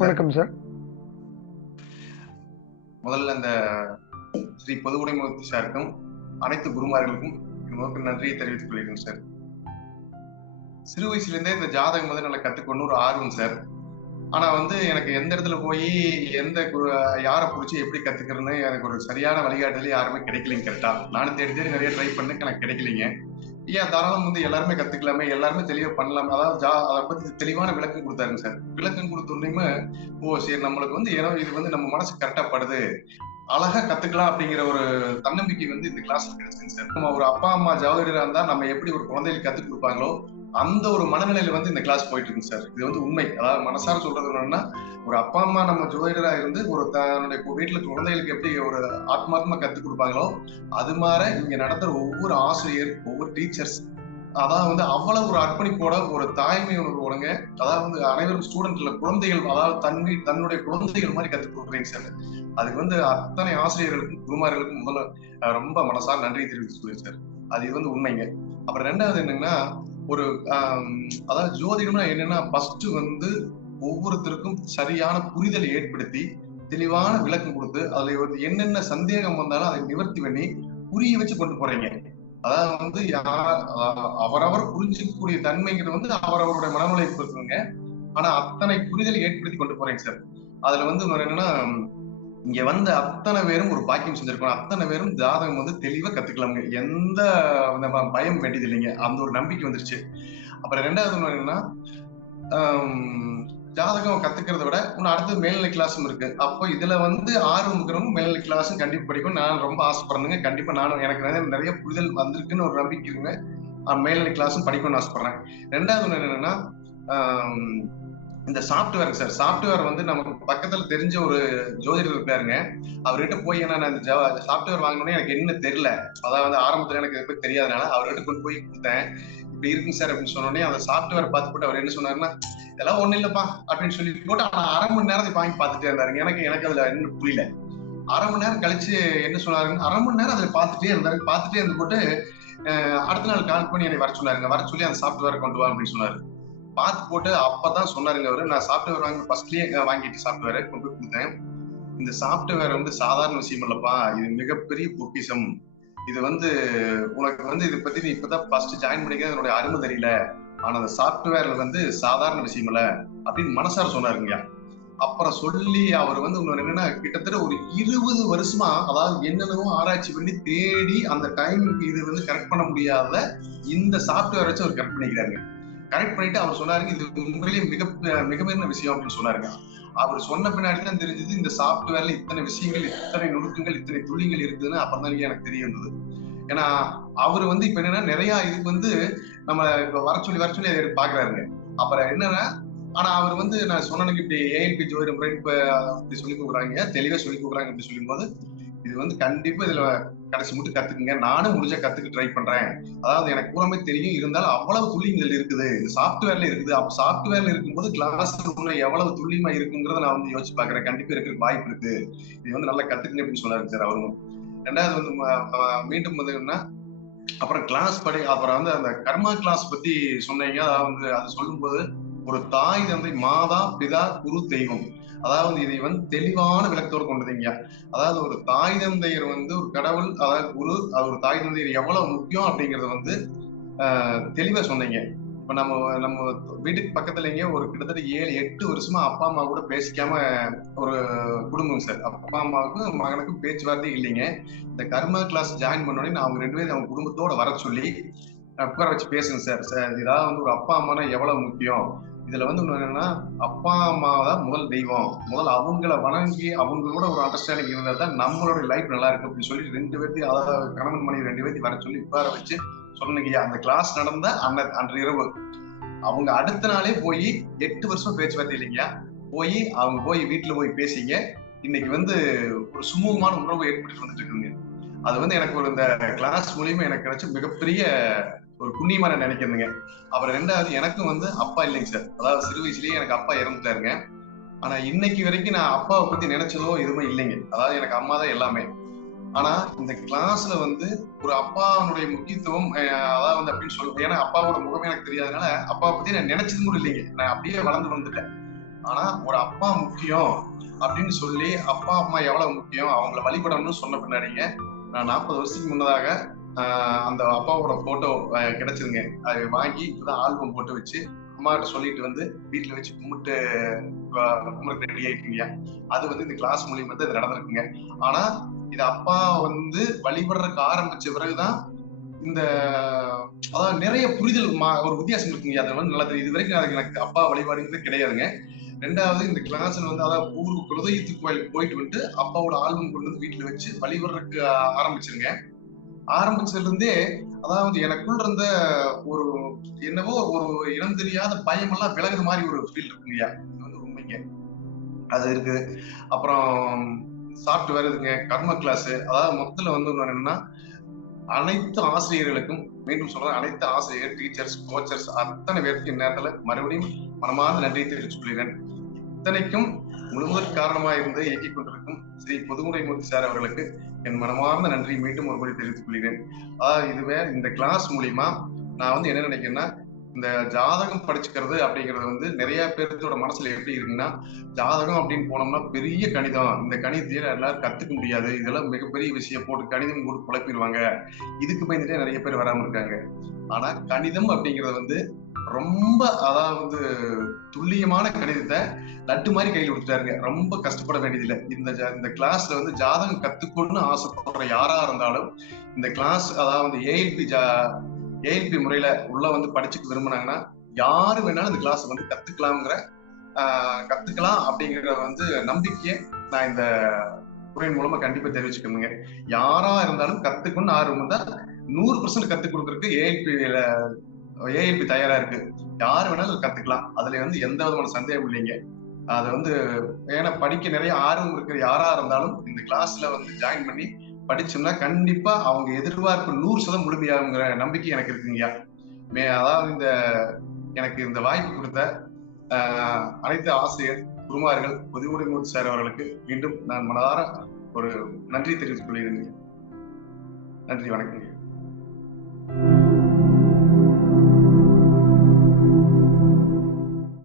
வணக்கம் சார். முதல்ல இந்த ஸ்ரீ பொதுவுடைமூர்த்தி சாருக்கும் அனைத்து குருமார்களுக்கும் முதற்கு நன்றியை தெரிவித்துக் கொள்கிறேன் சார். சிறு வயசுல இருந்தே இந்த ஜாதகம் வந்து நல்லா கத்துக்கணும் ஒரு ஆர்வம் சார். ஆனா வந்து எனக்கு எந்த இடத்துல போய் எந்த யாரை பிடிச்சி எப்படி கத்துக்கிறதுன்னு எனக்கு ஒரு சரியான வழிகாட்டுதல் யாருமே கிடைக்கலைங்க கரெக்டா நானும் தேடி தேடி நிறைய ட்ரை பண்ணேன் எனக்கு கிடைக்கலைங்க. ஏன் தாராளம் வந்து எல்லாருமே கத்துக்கலாமே? எல்லாருமே தெளிவா பண்ணலாமே? அதாவது ஜா அதை பத்தி தெளிவான விளக்கம் கொடுத்தாருங்க சார். விளக்கம் கொடுத்தோன்னையுமே ஓ சரி நம்மளுக்கு வந்து ஏன்னா இது வந்து நம்ம மனசு கரெக்டா படுது. அழகா கத்துக்கலாம் அப்படிங்கிற ஒரு தன்னம்பிக்கை வந்து இந்த கிளாஸ்ல கிடைச்சிருங்க சார். நம்ம ஒரு அப்பா அம்மா ஜாதகரா இருந்தா நம்ம எப்படி ஒரு குழந்தைகளுக்கு கத்துக் கொடுப்பாங்களோ அந்த ஒரு மனநிலையில வந்து இந்த கிளாஸ் போயிட்டு இருக்குங்க சார் இது வந்து உண்மை. அதாவது மனசார சொல்றது என்னன்னா ஒரு அப்பா அம்மா நம்ம ஜோதிடரா இருந்து ஒரு தன்னுடைய வீட்டுல குழந்தைகளுக்கு எப்படி ஒரு ஆத்மாத்மா கத்துக் கொடுப்பாங்களோ அது மாதிரி இங்க நடத்துற ஒவ்வொரு ஆசிரியர் ஒவ்வொரு டீச்சர்ஸ் அதான் வந்து அவ்வளவு ஒரு அர்ப்பணிப்போட ஒரு தாய்மை உணர்வோடுங்க அதாவது வந்து அனைவரும் ஸ்டூடெண்ட்ல குழந்தைகள் அதாவது தன்னை தன்னுடைய குழந்தைகள் மாதிரி கற்றுக் கொடுக்குறீங்க சார் அதுக்கு வந்து அத்தனை ஆசிரியர்களுக்கும் குருமார்களுக்கும் முதல்ல ரொம்ப மனசார நன்றி தெரிவித்து சொல்லி சார் அது இது வந்து உண்மைங்க. அப்புறம் ரெண்டாவது என்னங்கன்னா ஒரு அதாவது ஜோதிடம்னா என்னன்னா ஃபர்ஸ்ட் வந்து ஒவ்வொருத்தருக்கும் சரியான புரிதலை ஏற்படுத்தி தெளிவான விளக்கம் கொடுத்து அதுல வந்து என்னென்ன சந்தேகம் வந்தாலும் அதை நிவர்த்தி பண்ணி புரிய வச்சு கொண்டு போறீங்க. அதாவது வந்து யார் அவரவர் புரிஞ்சுக்கக்கூடிய தன்மைங்கிறது வந்து அவரவருடைய மனநிலை பொறுத்துங்க. ஆனா அத்தனை புரிதலை ஏற்படுத்தி கொண்டு போறீங்க சார். அதுல வந்து என்னன்னா இங்க வந்த அத்தனை பேரும் ஒரு பாக்கியம் செஞ்சிருக்கணும். அத்தனை பேரும் ஜாதகம் வந்து தெளிவா கத்துக்கலாமுங்க. எந்த அந்த ப- பயம் வேண்டியது இல்லைங்க அந்த ஒரு நம்பிக்கை வந்துருச்சு. அப்புறம் ரெண்டாவது என்னன்னா ஜாதகம் கத்துக்கிறத விட இன்னும் அடுத்தது மேல்நிலை கிளாஸும் இருக்கு. அப்போ இதுல வந்து ஆர்வம் இருக்கிறவங்க மேல்நிலை கிளாஸும் கண்டிப்பா படிக்கும் நான் ரொம்ப ஆசைப்படுறேங்க கண்டிப்பா நானும் எனக்கு நிறைய புரிதல் வந்திருக்குன்னு ஒரு நம்பிக்கை மேல்நிலை கிளாஸும் படிக்கணும்னு ஆசைப்படுறேன். ரெண்டாவது ஒண்ணு என்னன்னா இந்த சாஃப்ட்வேர் சார் சாஃப்ட்வேர் வந்து நமக்கு பக்கத்துல தெரிஞ்ச ஒரு ஜோதிடர் இருக்காருங்க. அவர்கிட்ட போய் என்ன நான் இந்த சாஃப்ட்வேர் வாங்கணும்னே எனக்கு என்ன தெரியல. அதாவது வந்து ஆரம்பத்துல எனக்கு இதை தெரியாதனால அவர்கிட்ட கொண்டு போய் கொடுத்தேன். இப்படி இருக்குங்க சார் அப்படின்னு சொன்னோடனே அந்த சாஃப்ட்வேர் பார்த்து போட்டு அவர் என்ன சொன்னாருன்னா இதெல்லாம் ஒண்ணும் இல்லப்பா அப்படின்னு சொல்லி போட்டு ஆனா அரை மணி நேரத்துக்கு வாங்கி பார்த்துட்டே இருந்தாருங்க. எனக்கு எனக்கு அதுல என்ன புரியல. அரை மணி நேரம் கழிச்சு என்ன சொன்னாருன்னு அரை மணி நேரம் அதுல பார்த்துட்டே இருந்தாரு. பார்த்துட்டே இருந்து போட்டு அடுத்த நாள் கால் பண்ணி என்னை வர சொன்னாருங்க. வர சொல்லி அந்த சாஃப்ட்வேர் கொண்டு வா அப்படின்னு சொன்னாரு. பார்த்து போட்டு அப்பதான் சொன்னாருங்க அவரு. நான் சாஃப்ட்வேர் வாங்கி ஃபர்ஸ்ட்லயே வாங்கிட்டு சாஃப்ட்வேரை கொண்டு கொடுத்தேன். இந்த சாஃப்ட்வேர் வந்து சாதாரண விஷயம் இல்லப்பா. இது மிகப்பெரிய பொக்கிசம் இது வந்து உனக்கு வந்து இதை பத்தி நீ இப்பதான் ஃபர்ஸ்ட் ஜாயின் பண்ணிக்க என்னுடைய அருமை தெரியல. ஆனா அந்த சாஃப்ட்வேர்ல வந்து சாதாரண விஷயம் இல்ல அப்படின்னு மனசார சொன்னாருங்கய்யா அப்புறம் சொல்லி அவர் வந்து இன்னொரு என்னன்னா கிட்டத்தட்ட ஒரு இருபது வருஷமா அதாவது என்னென்னவோ ஆராய்ச்சி பண்ணி தேடி அந்த டைமுக்கு இது வந்து கரெக்ட் பண்ண முடியாத இந்த சாஃப்ட்வேர் வச்சு அவர் கரெக்ட் பண்ணிக்கிறாருங்க. கரெக்ட் பண்ணிட்டு அவர் சொன்னாருங்க இது உண்மையிலேயே மிக மிக விஷயம் அப்படின்னு சொன்னாருங்க. அவர் சொன்ன பின்னாடி தான் தெரிஞ்சது இந்த சாஃப்ட்வேர்ல இத்தனை விஷயங்கள் இத்தனை நுணுக்கங்கள் இத்தனை துளிகள் இருக்குதுன்னு அப்பதான் எனக்கு தெரிய வந்தது. ஏன்னா அவர் வந்து இப்ப என்னன்னா நிறைய இதுக்கு வந்து நம்ம இப்ப வர சொல்லி வர சொல்லி பாக்குறாருங்க அப்புறம் என்னன்னா ஆனா அவர் வந்து நான் சொன்னனுக்கு இப்படி ஏஎன்பி ஜோதிடம் முறை இப்ப இப்படி சொல்லி கொடுக்குறாங்க தெளிவா சொல்லி கொடுக்குறாங்க அப்படி சொல்லும்போது இது வந்து கண்டிப்பா இதுல கடைசி மட்டும் கத்துக்குங்க. நானும் முடிஞ்ச கத்துக்கு ட்ரை பண்றேன். அதாவது எனக்கு பூராமே தெரியும். இருந்தாலும் அவ்வளவு துல்லியங்கள் இருக்குது. இந்த சாஃப்ட்வேர்ல இருக்குது. அப்ப சாஃப்ட்வேர்ல இருக்கும்போது கிளாஸ் ரூம்ல எவ்வளவு துல்லியமா இருக்குங்கிறத நான் வந்து யோசிச்சு பாக்குறேன் கண்டிப்பா இருக்கிற வாய்ப்பு இருக்கு. இது வந்து நல்லா கத்துக்குங்க அப்படின்னு சொன்னாரு சார் அவரும். ரெண்டாவது வந்து மீண்டும் வந்து என்ன அப்புறம் கிளாஸ் படி அப்புறம் வந்து அந்த கர்மா கிளாஸ் பத்தி சொன்னீங்க. அதாவது வந்து அது சொல்லும்போது ஒரு தாய் தந்தை மாதா பிதா குரு தெய்வம். அதாவது இதை வந்து தெளிவான விளக்கத்தோடு கொண்டதுங்க அதாவது ஒரு தாய் தந்தையர் வந்து ஒரு கடவுள் அதாவது குரு அது ஒரு தாய் தந்தையர் எவ்வளவு முக்கியம் அப்படிங்கறத வந்து தெளிவா சொன்னீங்க. இப்ப நம்ம நம்ம வீட்டுக்கு பக்கத்துலங்க ஒரு கிட்டத்தட்ட ஏழு எட்டு வருஷமா அப்பா அம்மா கூட பேசிக்காம ஒரு குடும்பம் சார். அப்பா அம்மாவுக்கும் மகனுக்கும் பேச்சுவார்த்தை இல்லைங்க. இந்த கர்மா கிளாஸ் ஜாயின் பண்ண உடனே நான் அவங்க ரெண்டு பேரும் அவங்க குடும்பத்தோட வர சொல்லி உட்கார வச்சு பேசுங்க சார். சார் இதாவது வந்து ஒரு அப்பா அம்மானா எவ்வளவு முக்கியம்? இதுல வந்து இன்னொன்னு என்னன்னா அப்பா அம்மா தான் முதல் தெய்வம். முதல் அவங்கள வணங்கி அவங்களோட ஒரு அண்டர்ஸ்டாண்டிங் இருந்தால் தான் நம்மளோட லைஃப் நல்லா இருக்கு அப்படின்னு சொல்லி ரெண்டு பேர்த்தையும் அதாவது கணவன் மனைவி ரெண்டு பேர்த்தையும் வர சொல்லி உட்கார வச்சு சொன்னீங்க அந்த கிளாஸ் நடந்த அன்ன அன்று இரவு. அவங்க அடுத்த நாளே போய் எட்டு வருஷம் பேச்சுவார்த்தை இல்லைங்க போய் அவங்க போய் வீட்டுல போய் பேசிங்க. இன்னைக்கு வந்து ஒரு சுமூகமான உறவு ஏற்பட்டு வந்துட்டு இருக்குங்க. அது வந்து எனக்கு ஒரு இந்த கிளாஸ் மூலியமா எனக்கு கிடைச்ச மிகப்பெரிய ஒரு புண்ணியமா நான் நினைக்கிறேங்க அப்புறம் ரெண்டாவது எனக்கும் வந்து அப்பா இல்லைங்க சார். அதாவது சிறு வயசுலயே எனக்கு அப்பா இறந்துட்டாருங்க. ஆனா இன்னைக்கு வரைக்கும் நான் அப்பாவை பத்தி நினைச்சதோ எதுவுமே இல்லைங்க. அதாவது எனக்கு அம்மா தான் எல்லாமே. ஆனா இந்த கிளாஸ்ல வந்து ஒரு அப்பாவுடைய முக்கியத்துவம் அதாவது வந்து அப்படின்னு சொல்லுவேன் ஏன்னா அப்பாவோட முகமே எனக்கு தெரியாதனால அப்பாவை பத்தி நான் நினைச்சது கூட இல்லைங்க. நான் அப்படியே வளர்ந்து வந்துட்டேன். ஆனா ஒரு அப்பா முக்கியம் அப்படின்னு சொல்லி அப்பா அம்மா எவ்வளவு முக்கியம் அவங்கள வழிபடணும்னு சொன்ன பின்னாடிங்க நாற்பது வருஷத்துக்கு முன்னதாக அந்த அப்பாவோட போட்டோ கிடைச்சிருங்க அதை வாங்கி இப்பதான் ஆல்பம் போட்டு வச்சு அம்மாட்ட சொல்லிட்டு வந்து வீட்டுல வச்சு கும்பிட்டு கும்பிட்டு ரெடி ஆயிட்டீங்க அது வந்து இந்த கிளாஸ் மூலியம் வந்து இது நடந்திருக்குங்க. ஆனா இது அப்பா வந்து வழிபடுறதுக்கு ஆரம்பிச்ச பிறகுதான் இந்த அதாவது நிறைய புரிதல் மா- ஒரு வித்தியாசம் இருக்குங்க. அது வந்து நல்லா தெரியும் இது வரைக்கும் எனக்கு அப்பா வழிபாடுங்கிறது கிடையாதுங்க. ரெண்டாவது இந்த கிளாஸ்ல வந்து அதாவது பூர்வ குலதெய்வத்து கோயிலுக்கு போயிட்டு வந்துட்டு அப்பாவோட ஆல்பம் கொண்டு வந்து வீட்டுல வச்சு வழிபடுறதுக்கு ஆரம்பிச்சிருங்க. ஆரம்பிச்சதுல இருந்தே அதாவது எனக்குள்ள இருந்த ஒரு என்னவோ ஒரு இனம் தெரியாத பயம் எல்லாம் விலகுது மாதிரி ஒரு ஃபீல் இருக்குங்கய்யா இது வந்து உண்மைங்க. அது இருக்குது அப்புறம் சாப்பிட்டு வருதுங்க கர்ம கிளாஸ் அதாவது மொத்தத்துல வந்து என்னன்னா அனைத்து ஆசிரியர்களுக்கும் மீண்டும் சொல்றேன் அனைத்து ஆசிரியர் டீச்சர்ஸ் கோச்சர்ஸ் அத்தனை பேருக்கு இந்நேரத்துல மறுபடியும் மனமார்ந்த நன்றியை தெரிவித்துக் கொள்கிறேன். இத்தனைக்கும் முழுவதற்கு காரணமாக இருந்து இயக்கிக் கொண்டிருக்கும் ஸ்ரீ பொதுமுறைமூர்த்தி சார் அவர்களுக்கு என் மனமார்ந்த நன்றி. மீண்டும் ஒரு முறை தெரிவித்துக் கொள்கிறேன். அதாவது இதுவே இந்த கிளாஸ் மூலியமா நான் வந்து என்ன நினைக்கிறேன்னா இந்த ஜாதகம் படிச்சுக்கிறது அப்படிங்கிறது வந்து நிறைய பேர்த்தோட மனசுல எப்படி இருக்குன்னா ஜாதகம் அப்படின்னு போனோம்னா பெரிய கணிதம். இந்த கணிதத்தை எல்லாரும் கத்துக்க முடியாது. இதெல்லாம் மிகப்பெரிய விஷயம். போட்டு கணிதம் போட்டு குழப்பிடுவாங்க இதுக்கு பயந்துட்டே நிறைய பேர் வராம இருக்காங்க. ஆனா கணிதம் அப்படிங்கிறது வந்து ரொம்ப அதாவது துல்லியமான கணிதத்தை லட்டு மாதிரி கையில் கொடுத்துட்டாருங்க. ரொம்ப கஷ்டப்பட வேண்டியதில்லை. இந்த ஜா- இந்த கிளாஸ்ல வந்து ஜாதகம் கத்துக்கணும்னு ஆசைப்படுற யாரா இருந்தாலும் இந்த கிளாஸ் அதாவது ஏஎல்பி ஜா ஏஎல்பி முறையில உள்ள வந்து படிச்சுக்க விரும்புனாங்கன்னா யாரு வேணாலும் இந்த கிளாஸ் வந்து கத்துக்கலாம்ங்கிற கத்துக்கலாம் அப்படிங்கிற வந்து நம்பிக்கையை நான் இந்த உரையின் மூலமா கண்டிப்பா தெரிவிச்சுக்கணுங்க. யாரா இருந்தாலும் கத்துக்கணும்னு ஆர்வம் இருந்தா நூறு பர்சன்ட் கத்துக் கொடுக்கறதுக்கு ஏஎல்பியில ஏஐபி தயாரா இருக்கு. யார் வேணாலும் கத்துக்கலாம். அதுல வந்து எந்த விதமான சந்தேகம் இல்லைங்க. அது வந்து ஏன்னா படிக்க நிறைய ஆர்வம் இருக்கிற யாரா இருந்தாலும் இந்த கிளாஸ்ல வந்து ஜாயின் பண்ணி படிச்சோம்னா கண்டிப்பா அவங்க எதிர்பார்ப்பு நூறு சதம் முழுமையாகுங்கிற நம்பிக்கை எனக்கு இருக்குங்கய்யா மே அதாவது இந்த எனக்கு இந்த வாய்ப்பு கொடுத்த அனைத்து ஆசிரியர் குருமார்கள் பொதுவுடைமூர்த்தி சார் அவர்களுக்கு மீண்டும் நான் மனதார ஒரு நன்றி தெரிவித்துக் கொள்கிறேன் நன்றி வணக்கம்